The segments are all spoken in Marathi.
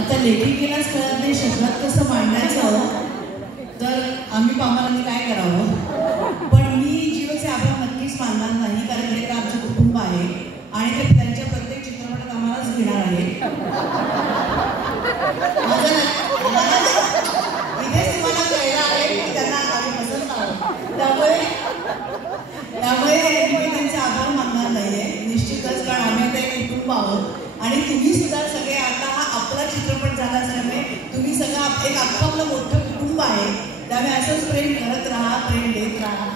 आता लेखिकेलाच कळत नाही शब्दात कसं मांडायचं, तर आम्ही पामारांनी काय करावं. पण मी जीवचे आभार नक्कीच मानणार नाही, कारण हे तर आमचं कुटुंब आहे आणि ते त्यांच्या प्रत्येक चित्रपटात आम्हालाच घेणार आहे. इथेच तुम्हाला कळलं आहे की त्यांना आम्ही पसंत आहोत. त्यामुळे मी त्यांचे आभार मानणार नाहीये निश्चितच, कारण आम्ही आता एक कुटुंब आहोत आणि तुम्ही सुद्धा सगळे आता हा आपला चित्रपट झाला असल्यामुळे तुम्ही सगळं एक अख्खं आपलं मोठं कुटुंब आहे. त्यामुळे असंच प्रेम करत राहा, प्रेम देत राहा.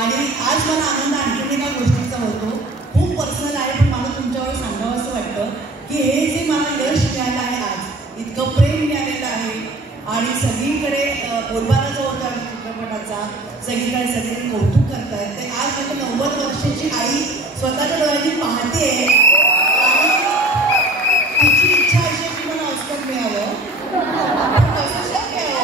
आणि आज मला आनंद आणखी एका गोष्टीचा होतो, खूप पर्सनल आहे, पण मला तुमच्यावर सांगावं असं वाटतं की हे जे मला यश मिळालं आहे, आज इतकं प्रेम मिळालेलं आहे आणि सगळीकडे बोलबाला जो होता चित्रपटाचा, सगळीकडे सगळे कौतुक करतायत, ते आज माझी 90 वर्षाची आई स्वतःच्या डोळ्यांनी पाहते आणि तिची इच्छा अशी की मला ऑस्कर मिळावं. कसं शक्य आहे,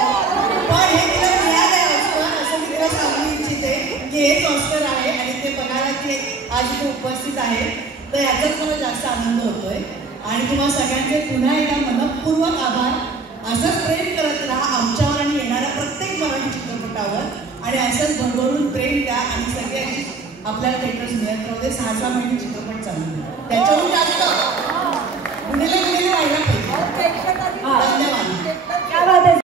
पण हे तिला मिळालंय ऑस्कर असं मी तिला सांगू इच्छिते की हेच ऑस्कर आहे आणि ते बघायला ती आज इथे उपस्थित आहे, तर याचाच मला जास्त आनंद होतोय. आणि तुम्हाला सगळ्यांचे पुन्हा एकदा मनपूर्वक आभार. असंच प्रेम करत राहा आमच्यावर आणि येणाऱ्या प्रत्येक मराठी चित्रपटावर, आणि असंच भरभरून प्रेम द्या आणि सगळ्यांची आपल्याला थिएटर्स मिळत राहू दे. 6 महिने चित्रपट चालू, त्याच्याहून जास्त गुन्हेला राहिला पाहिजे.